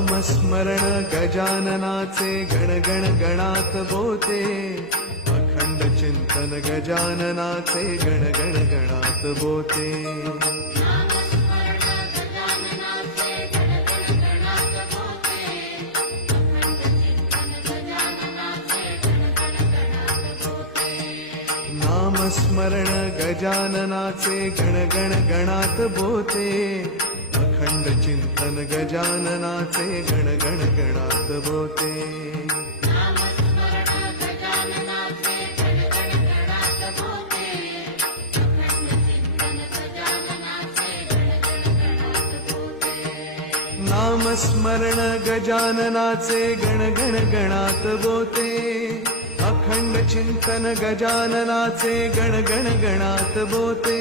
नामस्मरण गजाननाचे गण गण गणात बोते, अखंड चिंतन गजाननाचे गण गण गणात बोते. नामस्मरण गजाननाचे गण गण गणात बोते, अखंड चिंतन गजाननाचे गण गण गणात बोते. नामस्मरण गजाननाचे गण गण गणात बोते, अखंड चिंतन गजाननाचे गण गण गणात बोते.